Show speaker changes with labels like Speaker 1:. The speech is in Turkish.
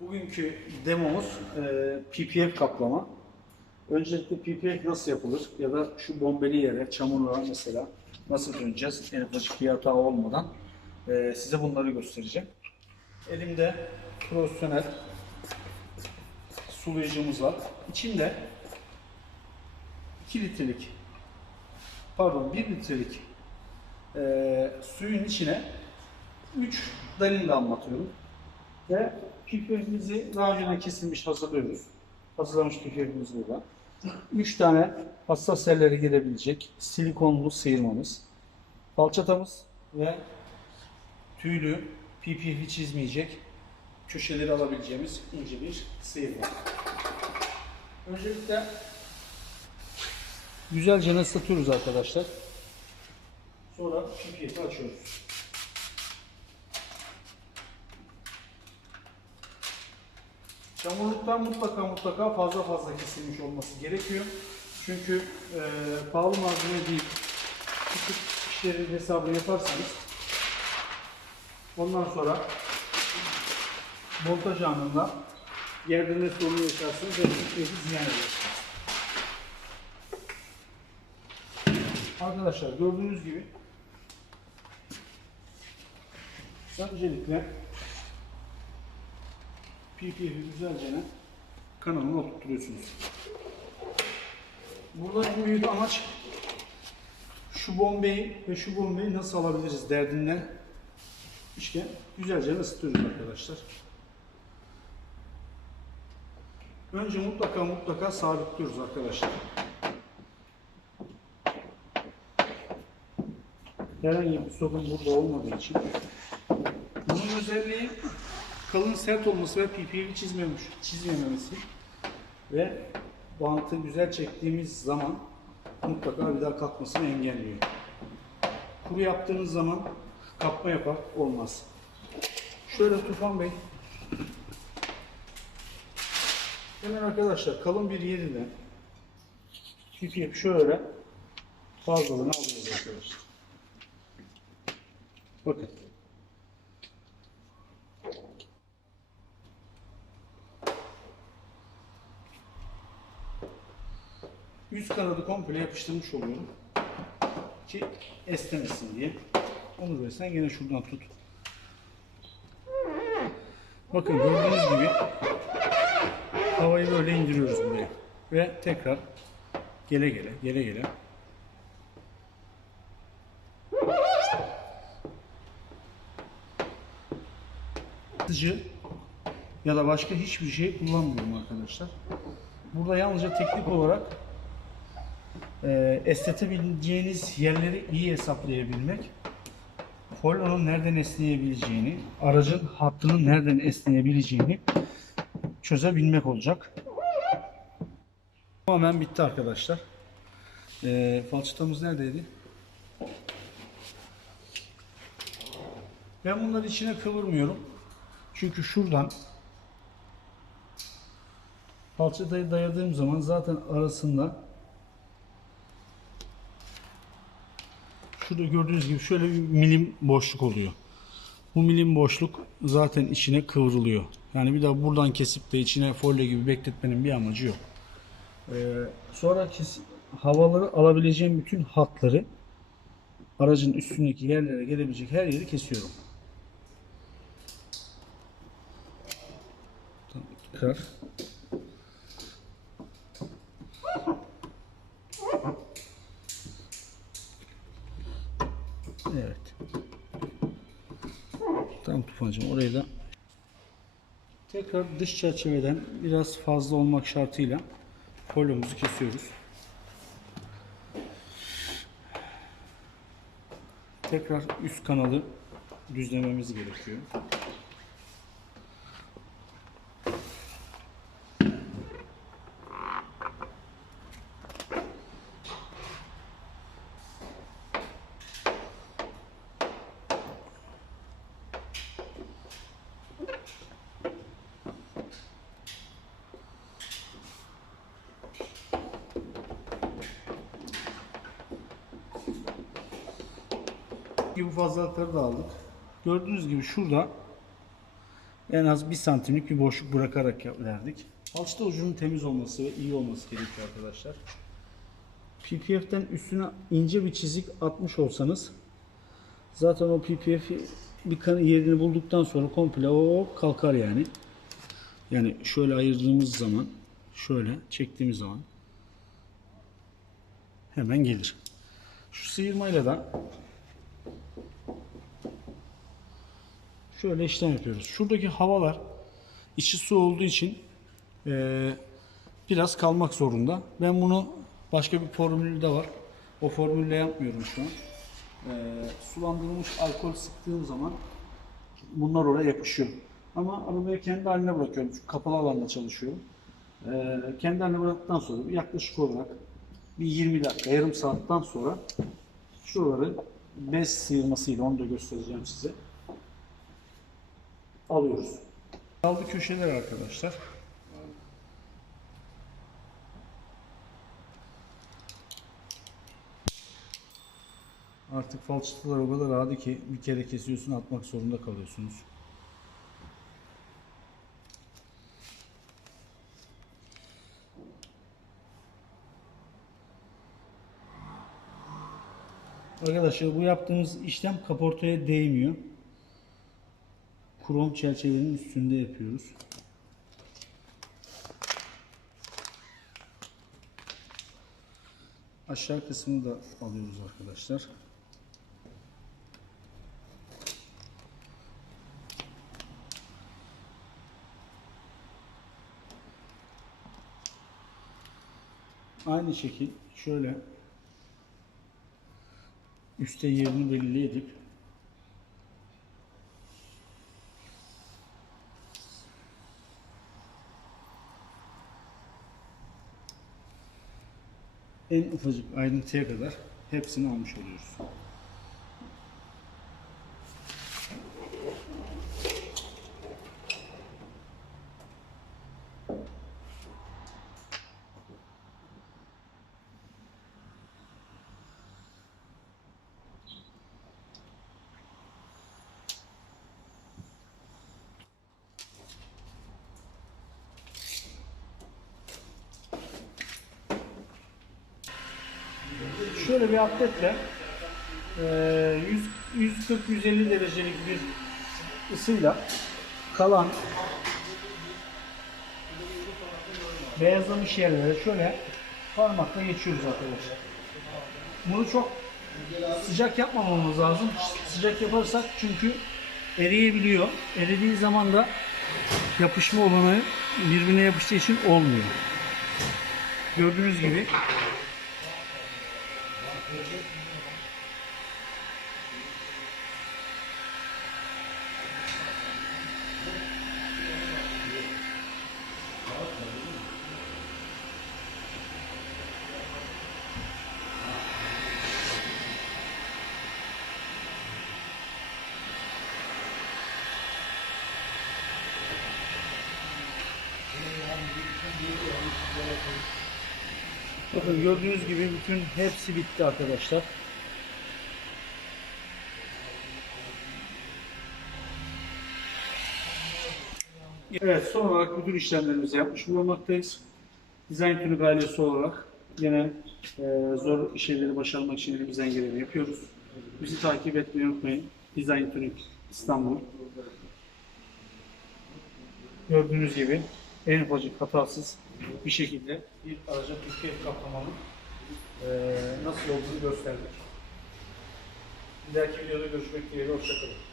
Speaker 1: Bugünkü demomuz e, PPF kaplama. Öncelikle PPF nasıl yapılır ya da şu bombeli yere, çamurlara mesela nasıl döneceğiz en ufacık bir hata olmadan e, size bunları göstereceğim. Elimde profesyonel sulayıcımız var. İçinde 2 litrelik pardon 1 litrelik e, suyun içine 3 dalin damlatıyorum. Ve pipetimizi daha önceden kesilmiş hazırlıyoruz. Hazırlamış pipetimiz burada. 3 tane hassas yerlere girebilecek silikonlu sıyırmamız. Falçatamız ve tüylü PPF'i çizmeyecek köşeleri alabileceğimiz ince bir sıyırma. Öncelikle güzelce ıslatıyoruz arkadaşlar. Sonra PPF'i açıyoruz. Çamurluktan mutlaka mutlaka fazla fazla kesilmiş olması gerekiyor. Çünkü e, pahalı malzeme değil. Küçük işlerin hesabını yaparsanız ondan sonra montaj anında yerde ne sorun yaşarsınız ve bir ziyan edersiniz. Arkadaşlar gördüğünüz gibi öncelikle PPF'i güzelce kanalına oturtuyorsunuz. Burada en büyük amaç şu bombeyi ve şu bombeyi nasıl alabiliriz derdinden işte güzelce ısıtıyoruz arkadaşlar. Önce mutlaka mutlaka sabitliyoruz arkadaşlar. Herhangi bir sorun burada olmadığı için. Bunun özelliği kalın sert olması ve PPV çizmemiş, çizmememesi ve bantı güzel çektiğimiz zaman mutlaka bir daha kalkmasını engelliyor. Kuru yaptığınız zaman kapma yapar olmaz. Şöyle Tufan Bey hemen arkadaşlar kalın bir yerinden PPV şöyle fazlalığını alıyoruz arkadaşlar. Bakın. Yüz kanadı komple yapıştırmış oluyorum. Ki esnemesin diye. Onu böyle sen yine şuradan tut. Bakın gördüğünüz gibi havayı böyle indiriyoruz buraya. Ve tekrar gele gele gele gele ısıtıcı ya da başka hiçbir şey kullanmıyorum arkadaşlar. Burada yalnızca teknik olarak e, esnetebileceğiniz yerleri iyi hesaplayabilmek, folyonun nereden esneyebileceğini, aracın hattının nereden esneyebileceğini çözebilmek olacak. Tamamen bitti arkadaşlar. E, falçatamız neredeydi? Ben bunları içine kıvırmıyorum. Çünkü şuradan falçatayı dayadığım zaman zaten arasında şurada gördüğünüz gibi şöyle bir milim boşluk oluyor. Bu milim boşluk zaten içine kıvrılıyor. Yani bir daha buradan kesip de içine folyo gibi bekletmenin bir amacı yok. Ee, sonra kes, havaları alabileceğim bütün hatları aracın üstündeki yerlere gelebilecek her yeri kesiyorum. Tekrar. Evet. Tamam Tufancığım orayı da tekrar dış çerçeveden biraz fazla olmak şartıyla folyomuzu kesiyoruz. Tekrar üst kanalı düzlememiz gerekiyor. Gibi fazlalıkları da aldık. Gördüğünüz gibi şurada en az bir santimlik bir boşluk bırakarak verdik. Falçata ucunun temiz olması ve iyi olması gerekiyor arkadaşlar. PPF'ten üstüne ince bir çizik atmış olsanız zaten o PPF'i bir yerini bulduktan sonra komple o kalkar yani. Yani şöyle ayırdığımız zaman şöyle çektiğimiz zaman hemen gelir. Şu sıyırmayla da şöyle işlem yapıyoruz. Şuradaki havalar içi su olduğu için eee, biraz kalmak zorunda. Ben bunu başka bir formülü de var. O formülle yapmıyorum şu an. Eee, sulandırılmış alkol sıktığım zaman bunlar oraya yapışıyor. Ama arabaya kendi haline bırakıyorum. Çünkü kapalı alanda çalışıyorum. Eee, kendi haline bıraktıktan sonra yaklaşık olarak bir 20 dakika, yarım saatten sonra şuraları bez sıyırmasıyla onu da göstereceğim size. Alıyoruz. Kaldı köşeler arkadaşlar. Artık falçatalar o kadar adi ki bir kere kesiyorsun atmak zorunda kalıyorsunuz. Arkadaşlar bu yaptığımız işlem kaportaya değmiyor. Krom çerçevenin üstünde yapıyoruz. Aşağı kısmını da alıyoruz arkadaşlar. Aynı şekil şöyle üstte yerini belli en ufacık ayrıntıya kadar hepsini almış oluyoruz. Şöyle bir atletle eee, 100 140-150 derecelik bir ısıyla kalan beyazlamış yerlere şöyle parmakla geçiyoruz arkadaşlar. Bunu çok sıcak yapmamamız lazım. Sıcak yaparsak çünkü eriyebiliyor. Eridiği zaman da yapışma olanı birbirine yapıştığı için olmuyor. Gördüğünüz gibi Thank you. Bakın gördüğünüz gibi bütün hepsi bitti arkadaşlar. Evet son olarak bütün işlemlerimizi yapmış bulunmaktayız. Dizayn Tuning ailesi olarak yine e, zor şeyleri başarmak için elimizden geleni yapıyoruz. Bizi takip etmeyi unutmayın. Design Tuning İstanbul. Gördüğünüz gibi en ufacık hatasız bir şekilde bir araca PPF kaplamanın eee nasıl olduğunu gösterdik. Bir dahaki videoda görüşmek dileğiyle. Hoşçakalın.